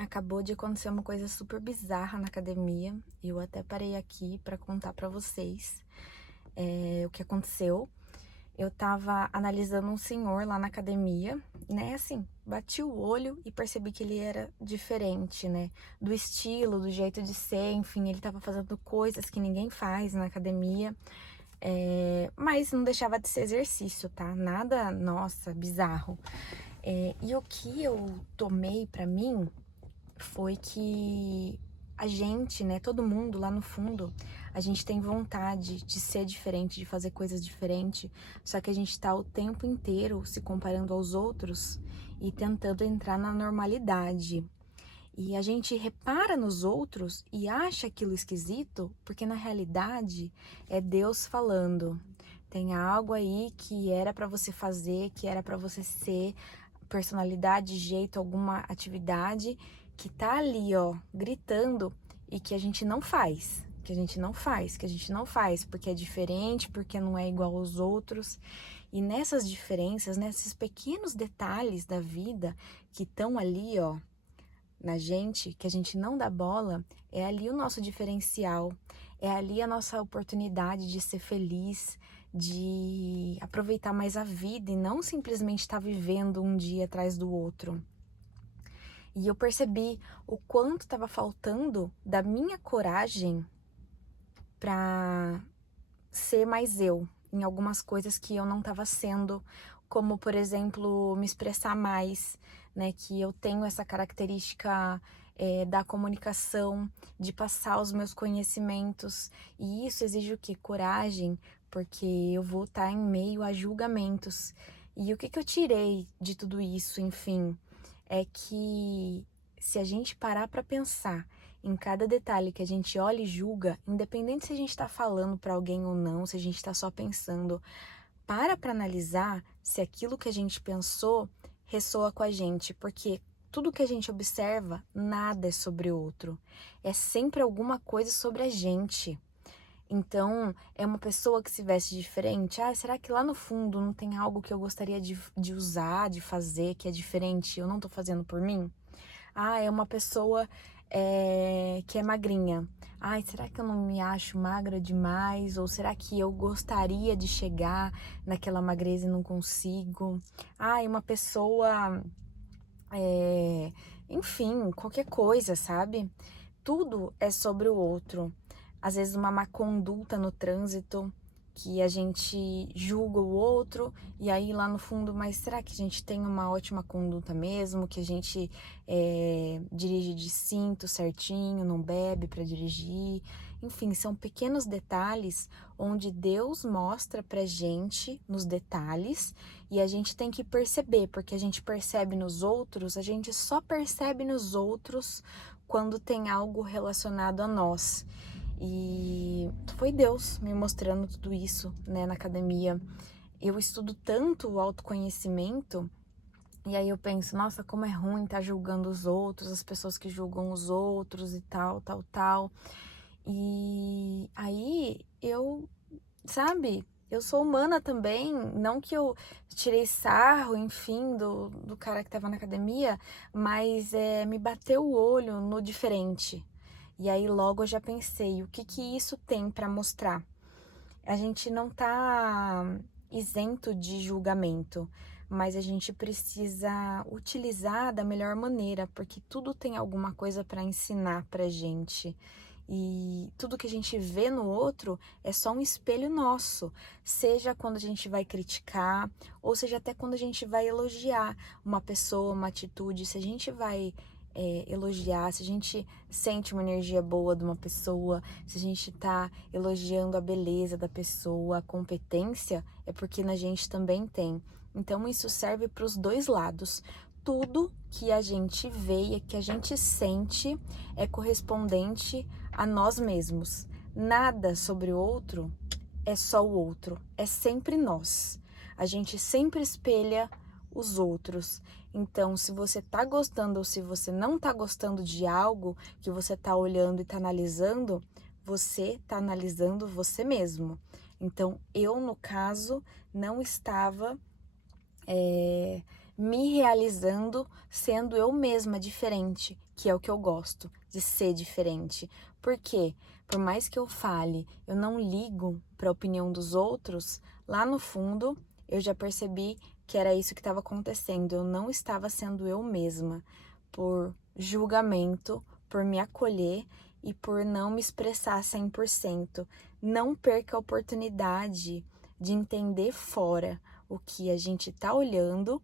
Acabou de acontecer uma coisa super bizarra na academia. Eu até parei aqui pra contar pra vocês o que aconteceu. Eu tava analisando um senhor lá na academia, né? Assim, bati o olho e percebi que ele era diferente, né? Do estilo, do jeito de ser, enfim, ele tava fazendo coisas que ninguém faz na academia. Mas não deixava de ser exercício, tá? Nada, nossa, bizarro. E o que eu tomei pra mim foi que a gente, né, todo mundo lá no fundo, a gente tem vontade de ser diferente, de fazer coisas diferentes, só que a gente tá o tempo inteiro se comparando aos outros e tentando entrar na normalidade. E a gente repara nos outros e acha aquilo esquisito, porque na realidade é Deus falando. Tem algo aí que era pra você fazer, que era pra você ser, personalidade, jeito, alguma atividade que tá ali, ó, gritando e que a gente não faz, que a gente não faz, que a gente não faz, porque é diferente, porque não é igual aos outros. E nessas diferenças, nesses pequenos detalhes da vida que estão ali, ó, na gente, que a gente não dá bola, é ali o nosso diferencial, é ali a nossa oportunidade de ser feliz, de aproveitar mais a vida e não simplesmente estar vivendo um dia atrás do outro. E eu percebi o quanto estava faltando da minha coragem para ser mais eu em algumas coisas que eu não estava sendo, como por exemplo, me expressar mais, né? Que eu tenho essa característica da comunicação, de passar os meus conhecimentos, e isso exige o quê? Coragem, porque eu vou estar em meio a julgamentos. E o que eu tirei de tudo isso, enfim, é que se a gente parar para pensar em cada detalhe que a gente olha e julga, independente se a gente está falando para alguém ou não, se a gente está só pensando, para analisar se aquilo que a gente pensou ressoa com a gente, porque tudo que a gente observa, nada é sobre o outro, é sempre alguma coisa sobre a gente. Então, é uma pessoa que se veste diferente. Ah, será que lá no fundo não tem algo que eu gostaria de usar, de fazer, que é diferente? Eu não tô fazendo por mim? Ah, é uma pessoa que é magrinha. Ai, será que eu não me acho magra demais? Ou será que eu gostaria de chegar naquela magreza e não consigo? Ai, uma pessoa, é, enfim, qualquer coisa, sabe? Tudo é sobre o outro. Às vezes uma má conduta no trânsito, que a gente julga o outro, e aí lá no fundo, mas será que a gente tem uma ótima conduta mesmo? Que a gente dirige de cinto certinho, não bebe para dirigir? Enfim, são pequenos detalhes onde Deus mostra pra gente nos detalhes e a gente tem que perceber, porque a gente percebe nos outros, a gente só percebe nos outros quando tem algo relacionado a nós. E foi Deus me mostrando tudo isso, né, na academia. Eu estudo tanto o autoconhecimento, e aí eu penso, nossa, como é ruim estar julgando os outros, as pessoas que julgam os outros e tal, tal, tal. E aí eu, sabe, eu sou humana também, não que eu tirei sarro, enfim, do cara que tava na academia, mas me bateu o olho no diferente. E aí logo eu já pensei, o que que isso tem para mostrar? A gente não tá isento de julgamento, mas a gente precisa utilizar da melhor maneira, porque tudo tem alguma coisa para ensinar pra gente. E tudo que a gente vê no outro é só um espelho nosso, seja quando a gente vai criticar, ou seja até quando a gente vai elogiar uma pessoa, uma atitude. Se a gente vai elogiar, se a gente sente uma energia boa de uma pessoa, se a gente tá elogiando a beleza da pessoa, a competência, é porque na gente também tem. Então isso serve para os dois lados. Tudo que a gente vê e que a gente sente é correspondente a nós mesmos. Nada sobre o outro é só o outro, é sempre nós. A gente sempre espelha os outros. Então, se você tá gostando ou se você não tá gostando de algo que você tá olhando e tá analisando, você tá analisando você mesmo. Então, eu, no caso, não estava me realizando, sendo eu mesma diferente, que é o que eu gosto, de ser diferente. Porque, por mais que eu fale, eu não ligo para a opinião dos outros, lá no fundo eu já percebi que era isso que estava acontecendo. Eu não estava sendo eu mesma, por julgamento, por me acolher e por não me expressar 100%. Não perca a oportunidade de entender fora o que a gente tá olhando,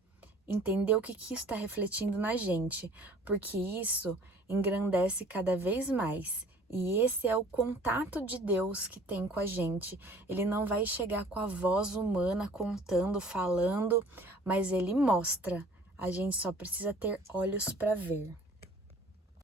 entender o que isso está refletindo na gente, porque isso engrandece cada vez mais. E esse é o contato de Deus que tem com a gente. Ele não vai chegar com a voz humana contando, falando, mas ele mostra. A gente só precisa ter olhos para ver.